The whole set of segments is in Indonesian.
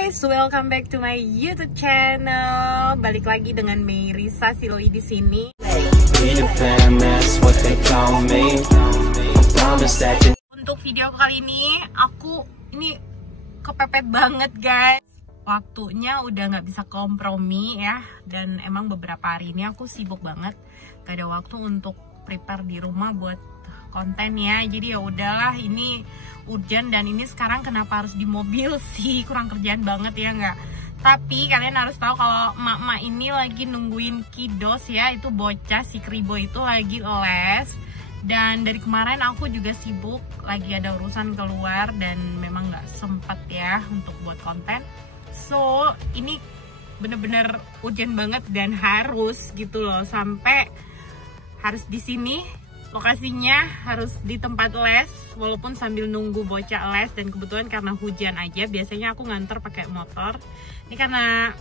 guys, welcome back to my YouTube channel. Balik lagi dengan Meirisa Siloi di sini. Untuk video kali ini, aku ini kepepet banget guys. Waktunya udah nggak bisa kompromi ya. Dan emang beberapa hari ini aku sibuk banget, gak ada waktu untuk prepare di rumah buat konten ya. Jadi ya udahlah, ini urgent dan ini sekarang kenapa harus di mobil sih, kurang kerjaan banget ya nggak. Tapi kalian harus tahu kalau emak-emak ini lagi nungguin kiddos ya, itu bocah si Kribo itu lagi les. Dan dari kemarin aku juga sibuk, lagi ada urusan keluar dan memang nggak sempet ya untuk buat konten. So ini bener-bener urgent banget dan harus gitu loh, sampai harus di sini. Lokasinya harus di tempat les, walaupun sambil nunggu bocah les. Dan kebetulan karena hujan aja, biasanya aku nganter pakai motor. Ini karena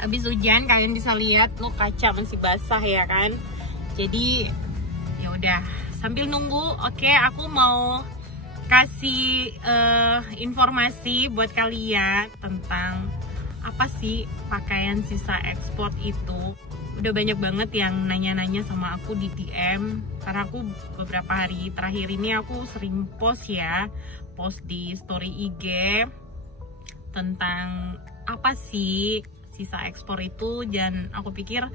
habis hujan, kalian bisa lihat lo kaca masih basah ya kan. Jadi ya udah, sambil nunggu, oke, aku mau kasih informasi buat kalian tentang apa sih pakaian sisa ekspor itu. Udah banyak banget yang nanya-nanya sama aku di DM, karena aku beberapa hari terakhir ini aku sering post di story IG tentang apa sih sisa ekspor itu. Dan aku pikir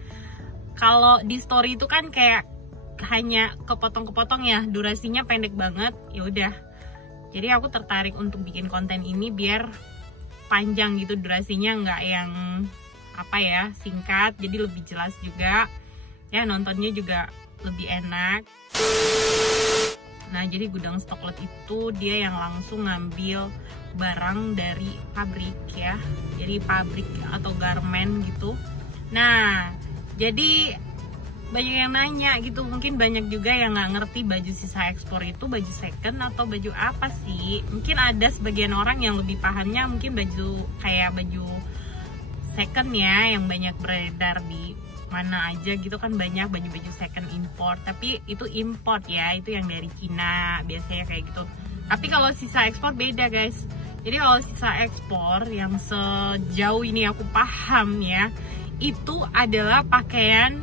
kalau di story itu kan kayak hanya kepotong-kepotong ya, durasinya pendek banget. Ya udah, jadi aku tertarik untuk bikin konten ini biar panjang gitu durasinya, nggak yang apa ya, singkat, jadi lebih jelas juga ya, nontonnya juga lebih enak. Nah, jadi gudang Stoklet itu dia yang langsung ngambil barang dari pabrik ya, jadi pabrik atau garmen gitu. Nah, jadi banyak yang nanya gitu, mungkin banyak juga yang nggak ngerti baju sisa ekspor itu baju second atau baju apa sih. Mungkin ada sebagian orang yang lebih pahamnya mungkin baju kayak baju second ya, yang banyak beredar di mana aja gitu kan, banyak baju-baju second import, tapi itu import ya, itu yang dari Cina biasanya kayak gitu. Tapi kalau sisa ekspor beda guys. Jadi kalau sisa ekspor yang sejauh ini aku paham ya, itu adalah pakaian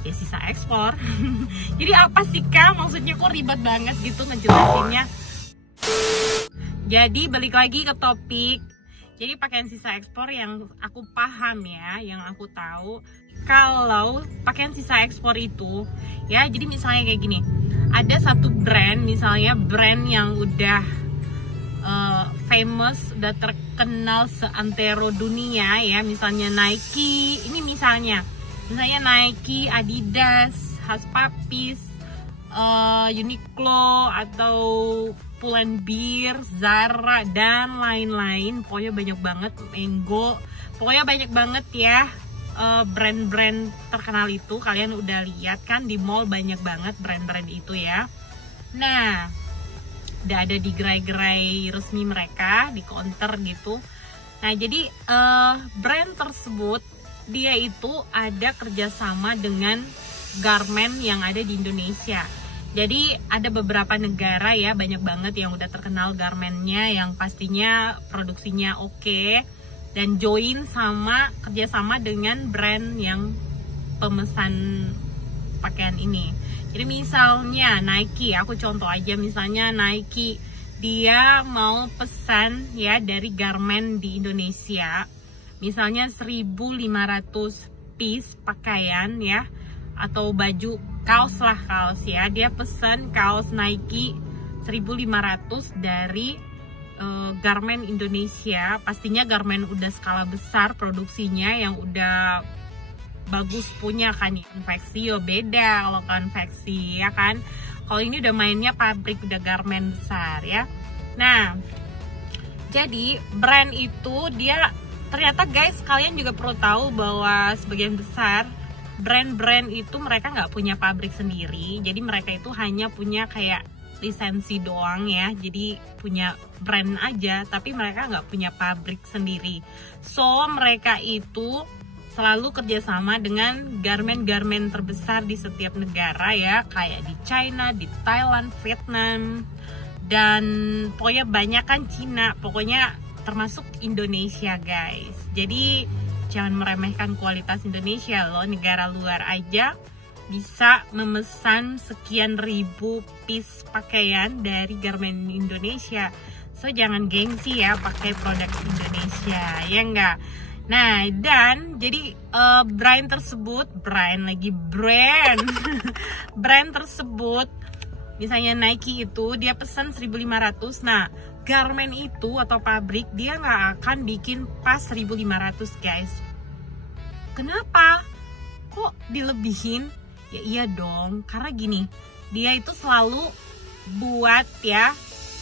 ya sisa ekspor. Jadi apa sih Kak? Maksudnya kok ribet banget gitu ngejelasinnya. Jadi balik lagi ke topik. Jadi pakaian sisa ekspor yang aku paham ya, yang aku tahu, kalau pakaian sisa ekspor itu ya, jadi misalnya kayak gini, ada satu brand, misalnya brand yang udah famous, udah terkenal seantero dunia ya, misalnya Nike, ini misalnya Nike, Adidas, Hushpuppies, Uniqlo atau Pull&Bear, Zara dan lain-lain. Pokoknya banyak banget, Mango, pokoknya banyak banget ya brand-brand terkenal itu. Kalian udah lihat kan di mall, banyak banget brand-brand itu ya. Nah, udah ada di gerai-gerai resmi mereka, di counter gitu. Nah, jadi brand tersebut dia itu ada kerjasama dengan garmen yang ada di Indonesia. Jadi ada beberapa negara ya, banyak banget yang udah terkenal garmennya, yang pastinya produksinya oke, dan join sama kerjasama dengan brand yang pemesan pakaian ini. Jadi misalnya Nike, aku contoh aja, misalnya Nike dia mau pesan ya dari garmen di Indonesia, misalnya 1.500 piece pakaian ya, atau baju, kaos ya, dia pesan kaos Nike 1.500 dari garmen Indonesia. Pastinya garmen udah skala besar produksinya, yang udah bagus punya kan. Konveksi yo beda kalau konveksi ya kan, kalau ini udah mainnya pabrik, udah garmen besar ya. Nah, jadi brand itu dia ternyata guys, kalian juga perlu tahu bahwa sebagian besar brand-brand itu mereka nggak punya pabrik sendiri. Jadi mereka itu hanya punya kayak lisensi doang ya, jadi punya brand aja, tapi mereka nggak punya pabrik sendiri. So mereka itu selalu kerjasama dengan garmen-garmen terbesar di setiap negara ya, kayak di China, di Thailand, Vietnam, dan pokoknya banyak kan Cina. Pokoknya termasuk Indonesia guys. Jadi jangan meremehkan kualitas Indonesia loh, negara luar aja bisa memesan sekian ribu piece pakaian dari garment Indonesia. So jangan gengsi ya pakai produk Indonesia, ya enggak? Nah, dan jadi brand brand tersebut misalnya Nike itu dia pesan 1.500. Nah, garment itu atau pabrik dia nggak akan bikin pas 1.500 guys. Kenapa? Kok dilebihin? Ya iya dong, karena gini, dia itu selalu buat ya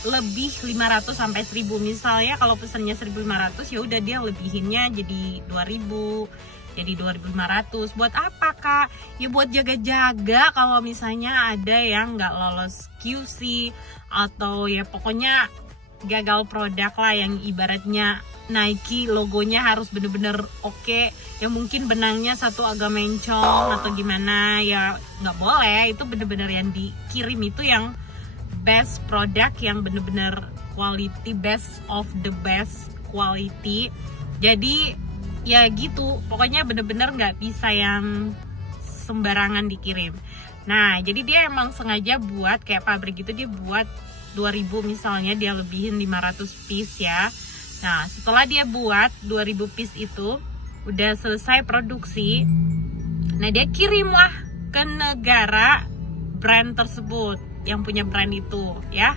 lebih 500 sampai 1.000. Misalnya kalau pesannya 1.500 ya udah dia lebihinnya jadi 2.000, jadi 2.500. Buat apa kak? Ya buat jaga-jaga kalau misalnya ada yang nggak lolos QC atau ya pokoknya gagal produk lah, yang ibaratnya Nike logonya harus bener-bener oke, ya mungkin benangnya satu agak mencong atau gimana, ya nggak boleh. Itu bener-bener yang dikirim itu yang best produk, yang bener-bener quality, best of the best quality. Jadi ya gitu, pokoknya bener-bener nggak bisa yang sembarangan dikirim. Nah jadi dia emang sengaja buat kayak pabrik gitu, dia buat 2.000 misalnya, dia lebihin 500 piece ya. Nah setelah dia buat 2.000 piece itu udah selesai produksi, nah dia kirimlah ke negara brand tersebut yang punya brand itu ya.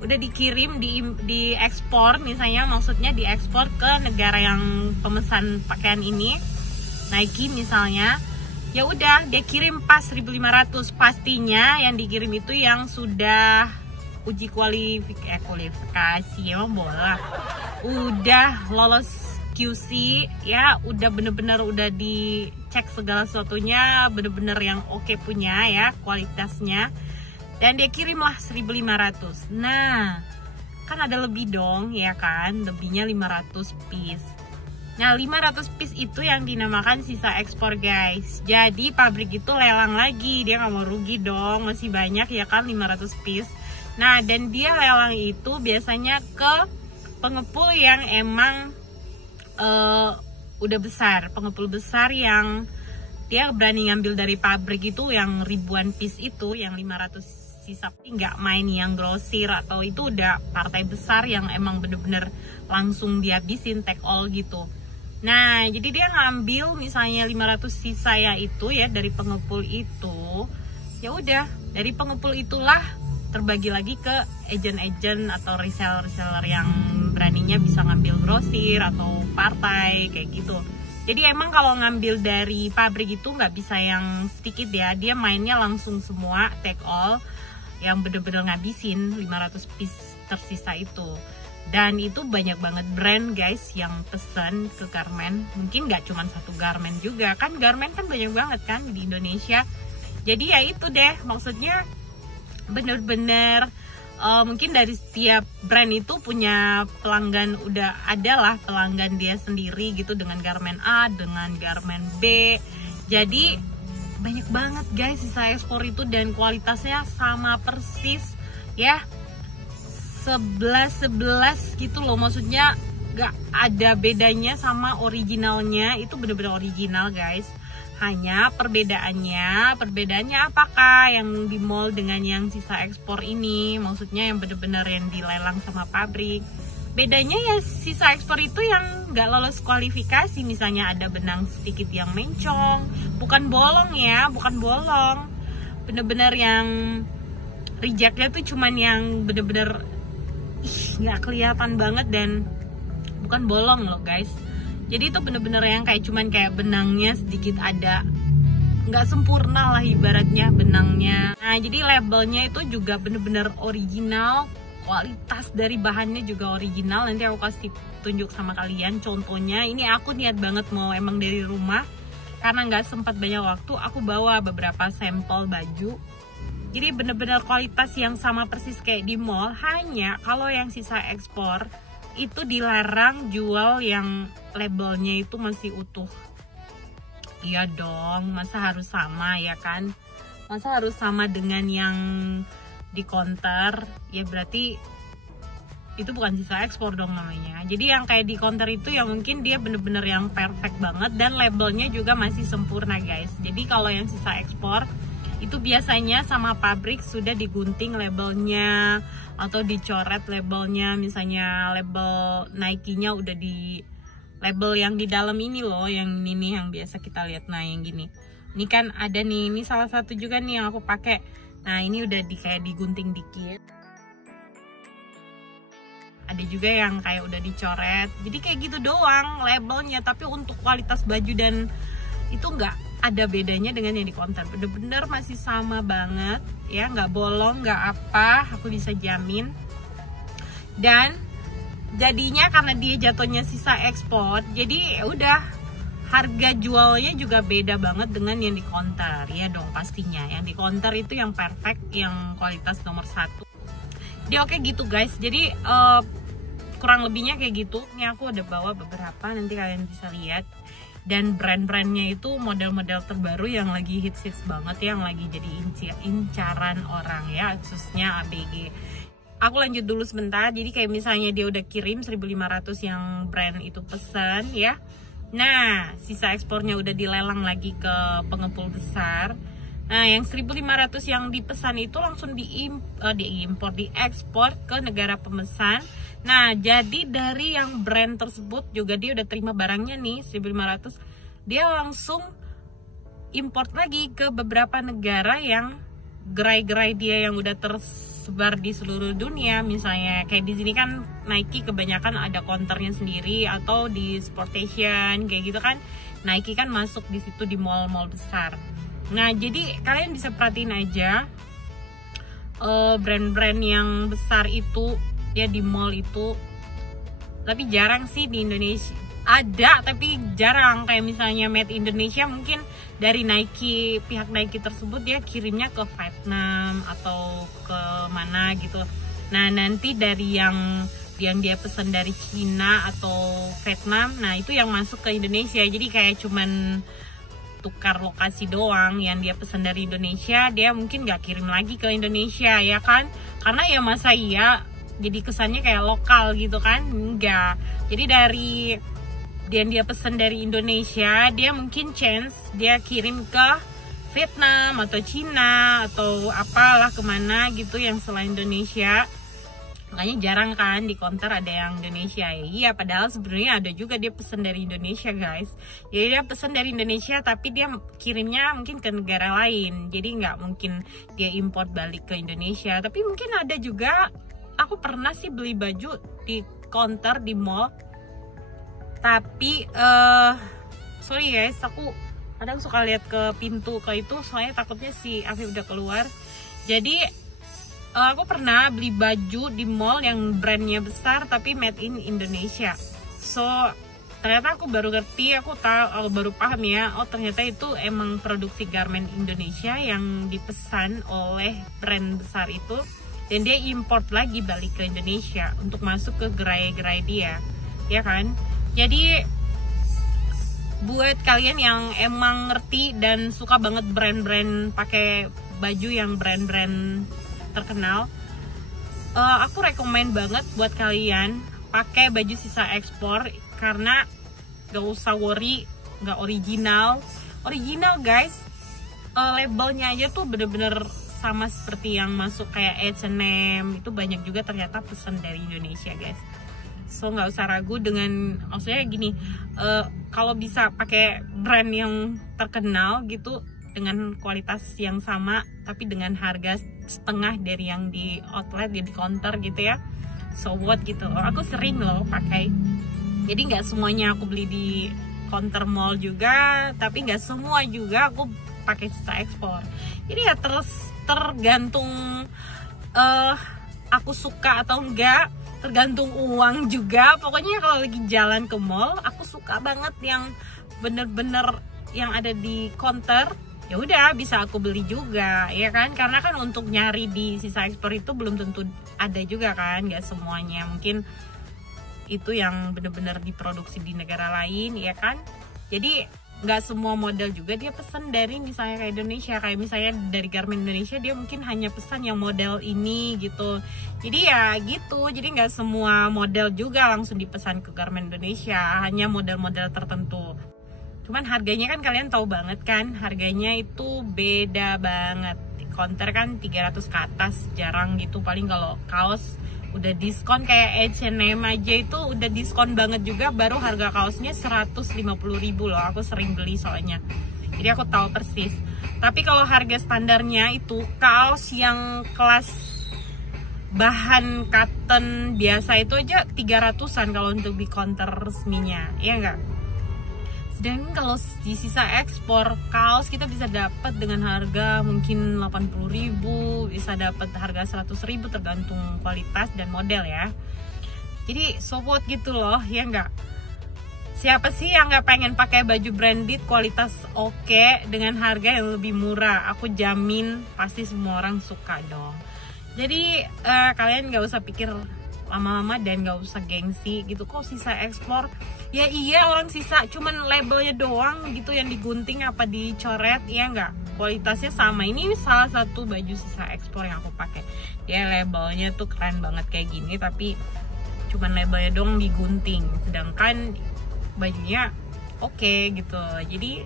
Udah dikirim, di ekspor misalnya, maksudnya diekspor ke negara yang pemesan pakaian ini, Nike misalnya. Ya udah dia kirim pas 1.500, pastinya yang dikirim itu yang sudah uji kualifikasi, emang bola, udah lolos QC ya, udah bener-bener udah dicek segala sesuatunya, bener-bener yang oke punya ya kualitasnya. Dan dia kirimlah 1.500. Nah, kan ada lebih dong ya kan, lebihnya 500 piece. Nah 500 piece itu yang dinamakan sisa ekspor guys. Jadi pabrik itu lelang lagi, dia nggak mau rugi dong, masih banyak ya kan 500 piece. Nah dan dia lelang itu biasanya ke pengepul yang emang udah besar, pengepul besar yang dia berani ngambil dari pabrik itu yang ribuan piece itu, yang 500 sisa, nggak main yang grosir atau itu udah partai besar yang emang bener-bener langsung dihabisin, take all gitu. Nah jadi dia ngambil misalnya 500 sisa ya itu ya dari pengepul itu, ya udah dari pengepul itulah terbagi lagi ke agent-agent atau reseller-reseller yang beraninya bisa ngambil grosir atau partai kayak gitu. Jadi emang kalau ngambil dari pabrik itu nggak bisa yang sedikit ya, dia mainnya langsung semua take all, yang bener-bener ngabisin 500 piece tersisa itu. Dan itu banyak banget brand guys yang pesen ke garment. Mungkin nggak cuma satu garment juga, kan garment kan banyak banget kan di Indonesia. Jadi ya itu deh, maksudnya bener-bener mungkin dari setiap brand itu punya pelanggan, udah ada lah pelanggan dia sendiri gitu dengan garment A, dengan garment B. Jadi banyak banget guys sisa ekspor itu, dan kualitasnya sama persis ya, 11 gitu loh, maksudnya gak ada bedanya sama originalnya. Itu bener-bener original guys. Hanya perbedaannya apakah yang di mall dengan yang sisa ekspor ini, maksudnya yang bener-bener yang dilelang sama pabrik. Bedanya ya sisa ekspor itu yang gak lolos kualifikasi, misalnya ada benang sedikit yang mencong, bukan bolong ya, bukan bolong, bener-bener yang rejectnya tuh cuman yang bener-bener gak kelihatan banget dan bukan bolong loh guys. Jadi itu bener-bener yang kayak cuman kayak benangnya sedikit ada, nggak sempurna lah ibaratnya benangnya. Nah jadi labelnya itu juga bener-bener original, kualitas dari bahannya juga original. Nanti aku kasih tunjuk sama kalian contohnya. Ini aku niat banget mau emang dari rumah, karena nggak sempat banyak waktu, aku bawa beberapa sampel baju. Jadi bener-bener kualitas yang sama persis kayak di mall. Hanya kalau yang sisa ekspor itu dilarang jual yang labelnya itu masih utuh. Iya dong, masa harus sama ya kan? Masa harus sama dengan yang di counter? Ya berarti itu bukan sisa ekspor dong namanya. Jadi yang kayak di counter itu yang mungkin dia bener-bener yang perfect banget dan labelnya juga masih sempurna guys. Jadi kalau yang sisa ekspor itu biasanya sama pabrik sudah digunting labelnya atau dicoret labelnya, misalnya label Nike-nya udah di label yang di dalam ini loh, yang ini nih yang biasa kita lihat. Nah yang gini, ini kan ada nih, ini salah satu juga nih yang aku pakai. Nah ini udah kayak digunting dikit. Ada juga yang kayak udah dicoret. Jadi kayak gitu doang labelnya, tapi untuk kualitas baju dan itu nggak ada bedanya dengan yang di counter. Bener-bener masih sama banget ya, nggak bolong, nggak apa, aku bisa jamin. Dan jadinya karena dia jatuhnya sisa ekspor, jadi ya udah harga jualnya juga beda banget dengan yang di counter. Ya dong pastinya, yang di counter itu yang perfect, yang kualitas nomor 1. Jadi oke gitu guys, jadi kurang lebihnya kayak gitu. Ini aku udah bawa beberapa, nanti kalian bisa lihat. Dan brand-brandnya itu model-model terbaru yang lagi hits banget, yang lagi jadi incaran orang ya, khususnya ABG. Aku lanjut dulu sebentar. Jadi kayak misalnya dia udah kirim 1.500 yang brand itu pesan ya. Nah sisa ekspornya udah dilelang lagi ke pengepul besar. Nah yang 1.500 yang dipesan itu langsung diekspor ke negara pemesan. Nah jadi dari yang brand tersebut juga dia udah terima barangnya nih 1.500, dia langsung import lagi ke beberapa negara yang gerai-gerai dia yang udah tersebar di seluruh dunia. Misalnya kayak di sini kan Nike kebanyakan ada counternya sendiri, atau di Sportation kayak gitu kan, Nike kan masuk di situ di mall-mall besar. Nah jadi kalian bisa perhatiin aja brand-brand yang besar itu dia di mall itu, tapi jarang sih di Indonesia. Ada tapi jarang, kayak misalnya Made Indonesia mungkin dari Nike, pihak Nike tersebut dia kirimnya ke Vietnam atau ke mana gitu. Nah nanti dari yang dia pesan dari Cina atau Vietnam, nah itu yang masuk ke Indonesia. Jadi kayak cuman tukar lokasi doang. Yang dia pesan dari Indonesia dia mungkin gak kirim lagi ke Indonesia ya kan, karena ya masa iya jadi kesannya kayak lokal gitu kan, enggak. Jadi dari dia pesan dari Indonesia, dia mungkin chance dia kirim ke Vietnam atau Cina atau apalah kemana gitu yang selain Indonesia. Makanya jarang kan di counter ada yang Indonesia ya. Iya padahal sebenarnya ada juga dia pesan dari Indonesia guys. Jadi dia pesan dari Indonesia tapi dia kirimnya mungkin ke negara lain. Jadi nggak mungkin dia import balik ke Indonesia. Tapi mungkin ada juga, aku pernah sih beli baju di counter di mall. Tapi sorry guys, aku kadang suka lihat ke pintu ke itu soalnya takutnya si Afif udah keluar. Jadi aku pernah beli baju di mall yang brandnya besar tapi made in Indonesia. So ternyata aku baru ngerti, aku baru paham ya, oh ternyata itu emang produksi garment Indonesia yang dipesan oleh brand besar itu, dan dia import lagi balik ke Indonesia untuk masuk ke gerai-gerai dia, ya kan? Jadi buat kalian yang emang ngerti dan suka banget brand-brand pakai baju yang brand-brand terkenal, aku rekomen banget buat kalian pakai baju sisa ekspor, karena gak usah worry, gak original guys. Labelnya aja tuh bener-bener sama seperti yang masuk kayak H&M, itu banyak juga ternyata pesan dari Indonesia guys. So nggak usah ragu dengan, maksudnya gini, kalau bisa pakai brand yang terkenal gitu dengan kualitas yang sama tapi dengan harga setengah dari yang di outlet, di counter gitu ya, so what gitu. Aku sering loh pakai. Jadi nggak semuanya aku beli di counter mall juga, tapi nggak semua juga aku pakai sisa ekspor. Jadi ya tergantung aku suka atau enggak, tergantung uang juga. Pokoknya kalau lagi jalan ke mall, aku suka banget yang bener-bener yang ada di counter, ya udah bisa aku beli juga ya kan, karena kan untuk nyari di sisa ekspor itu belum tentu ada juga kan, nggak semuanya, mungkin itu yang bener-bener diproduksi di negara lain ya kan. Jadi nggak semua model juga dia pesan dari misalnya kayak Indonesia, kayak misalnya dari Garment Indonesia dia mungkin hanya pesan yang model ini gitu. Jadi ya gitu, jadi nggak semua model juga langsung dipesan ke Garment Indonesia, hanya model-model tertentu. Cuman harganya kan kalian tahu banget kan, harganya itu beda banget. Di counter kan 300 ke atas, jarang gitu. Paling kalau kaos udah diskon kayak H&M aja itu udah diskon banget juga, baru harga kaosnya 150.000 loh. Aku sering beli soalnya, jadi aku tahu persis. Tapi kalau harga standarnya itu kaos yang kelas bahan cotton biasa itu aja 300-an kalau untuk di counter resminya, ya enggak? Sedangkan kalau di sisa ekspor kaos kita bisa dapat dengan harga mungkin 80.000, bisa dapat harga 100.000 tergantung kualitas dan model ya. Jadi support gitu loh, ya enggak? Siapa sih yang nggak pengen pakai baju branded kualitas oke dengan harga yang lebih murah? Aku jamin pasti semua orang suka dong. Jadi kalian nggak usah pikir lama-lama dan nggak usah gengsi gitu, kok sisa ekspor. Ya iya, orang sisa cuman labelnya doang gitu yang digunting apa dicoret, ya enggak, kualitasnya sama. Ini salah satu baju sisa ekspor yang aku pakai, dia labelnya tuh keren banget kayak gini, tapi cuman labelnya doang digunting, sedangkan bajunya oke gitu. Jadi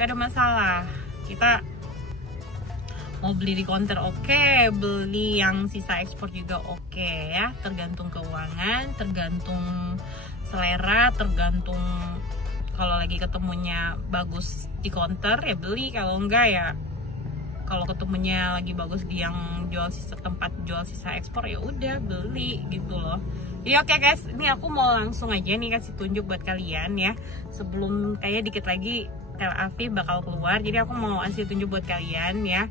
gak ada masalah, kita mau beli di counter oke, beli yang sisa ekspor juga oke ya, tergantung keuangan, tergantung selera, tergantung kalau lagi ketemunya bagus di counter ya beli, kalau enggak ya kalau ketemunya lagi bagus di yang jual sisa, tempat jual sisa ekspor, ya udah beli gitu loh. Jadi oke guys, ini aku mau langsung aja nih kasih tunjuk buat kalian ya, sebelum kayak dikit lagi Tel Aviv bakal keluar. Jadi aku mau kasih tunjuk buat kalian ya,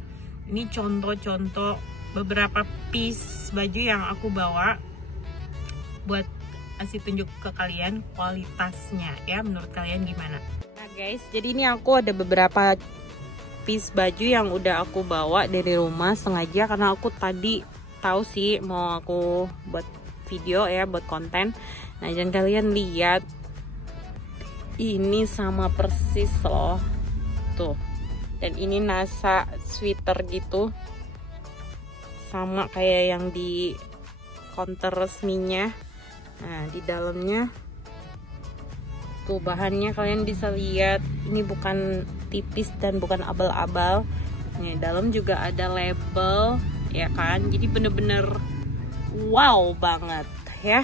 ini contoh-contoh beberapa piece baju yang aku bawa buat kasih tunjuk ke kalian kualitasnya ya, menurut kalian gimana. Nah guys, jadi ini aku ada beberapa piece baju yang udah aku bawa dari rumah sengaja, karena aku tadi tahu sih mau aku buat video ya, buat konten. Nah dan kalian lihat ini sama persis loh tuh, dan ini NASA sweater gitu, sama kayak yang di counter resminya. Nah di dalamnya tuh bahannya kalian bisa lihat, ini bukan tipis dan bukan abal-abal. Nih dalam juga ada label ya kan, jadi bener-bener wow banget ya.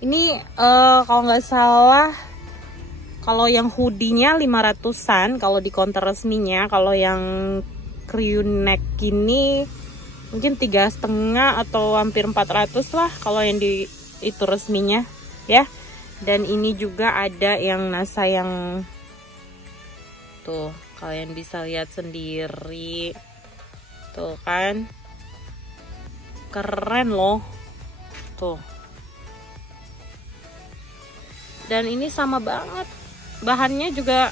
Ini kalau nggak salah kalau yang hoodie-nya 500-an kalau di counter resminya. Kalau yang crew neck ini mungkin 3,5 atau hampir 400 lah kalau yang di itu resminya ya. Dan ini juga ada yang NASA yang tuh kalian bisa lihat sendiri tuh kan, keren loh tuh. Dan ini sama banget bahannya juga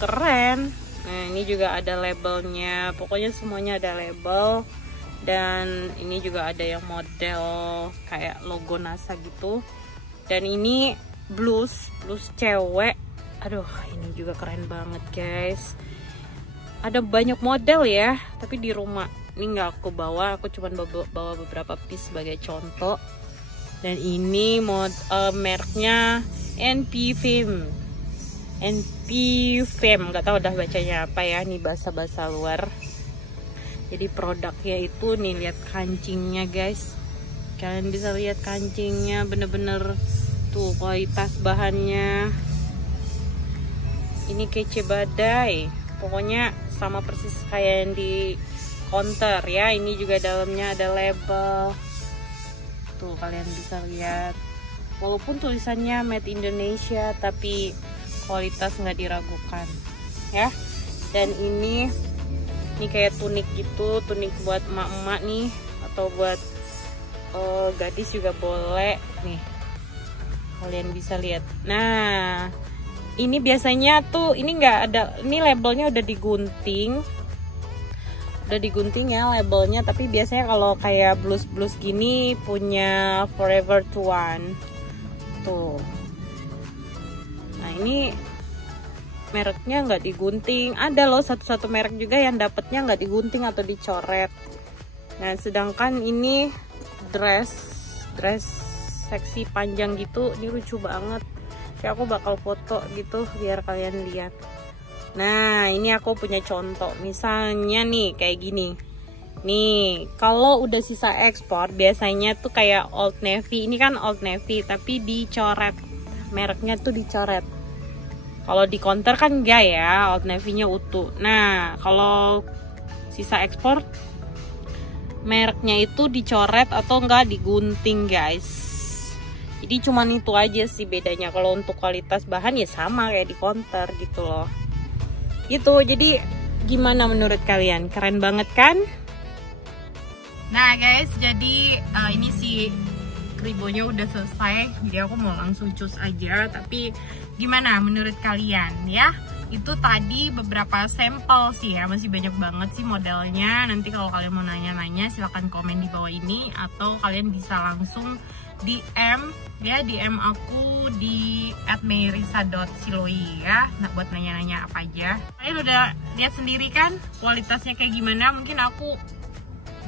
keren. Nah ini juga ada labelnya, pokoknya semuanya ada label. Dan ini juga ada yang model kayak logo NASA gitu. Dan ini blus cewek. Aduh ini juga keren banget guys. Ada banyak model ya, tapi di rumah ini nggak aku bawa, aku cuma bawa beberapa piece sebagai contoh. Dan ini mereknya NP Femme, nggak tahu udah bacanya apa ya, ini bahasa luar. Jadi produknya itu nih, lihat kancingnya guys, kalian bisa lihat kancingnya, bener-bener tuh kualitas bahannya. Ini kece badai, pokoknya sama persis kayak yang di counter ya. Ini juga dalamnya ada label tuh, kalian bisa lihat, walaupun tulisannya Made Indonesia tapi kualitas nggak diragukan ya. Dan ini kayak tunik gitu, tunik buat emak-emak nih, atau buat gadis juga boleh nih, kalian bisa lihat. Nah ini biasanya tuh ini nggak ada, ini labelnya udah digunting ya labelnya, tapi biasanya kalau kayak blus gini punya Forever 21 tuh. Nah ini mereknya nggak digunting. Ada loh satu merek juga yang dapatnya nggak digunting atau dicoret. Nah sedangkan ini dress seksi panjang gitu, ini lucu banget. Kayak aku bakal foto gitu biar kalian lihat. Nah ini aku punya contoh, misalnya nih kayak gini. Nih kalau udah sisa ekspor biasanya tuh kayak Old Navy. Ini kan Old Navy tapi dicoret, mereknya tuh dicoret. Kalau di counter kan enggak ya, Old Navy-nya utuh. Nah kalau sisa ekspor mereknya itu dicoret atau enggak digunting guys. Jadi cuman itu aja sih bedanya. Kalau untuk kualitas bahan ya sama kayak di counter gitu loh. Gitu, jadi gimana menurut kalian? Keren banget kan? Nah guys, jadi ini sih kribonya udah selesai. Jadi aku mau langsung cus aja. Tapi gimana menurut kalian ya? Itu tadi beberapa sampel sih ya, masih banyak banget sih modelnya. Nanti kalau kalian mau nanya-nanya silahkan komen di bawah ini, atau kalian bisa langsung DM ya, DM aku di @meirisa.siloi ya. Nah, buat nanya-nanya apa aja. Kalian udah lihat sendiri kan kualitasnya kayak gimana. Mungkin aku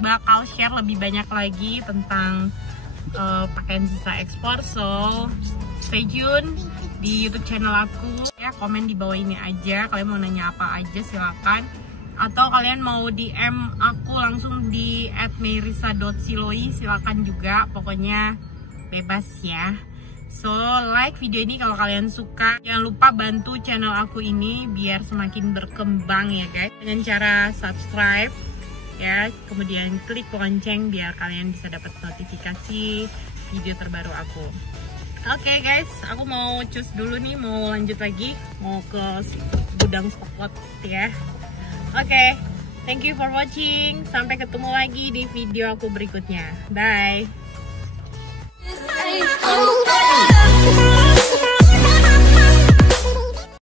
bakal share lebih banyak lagi tentang pakaian sisa ekspor, so stay tune di YouTube channel aku ya. Komen di bawah ini aja, kalian mau nanya apa aja silakan, atau kalian mau DM aku langsung di @meirisa.siloi silakan juga, pokoknya bebas ya. So like video ini kalau kalian suka, jangan lupa bantu channel aku ini biar semakin berkembang ya guys, dengan cara subscribe ya, kemudian klik lonceng biar kalian bisa dapat notifikasi video terbaru aku. Oke guys, aku mau cus dulu nih, mau lanjut lagi, mau ke gudang stok ya. Oke, thank you for watching, sampai ketemu lagi di video aku berikutnya. Bye.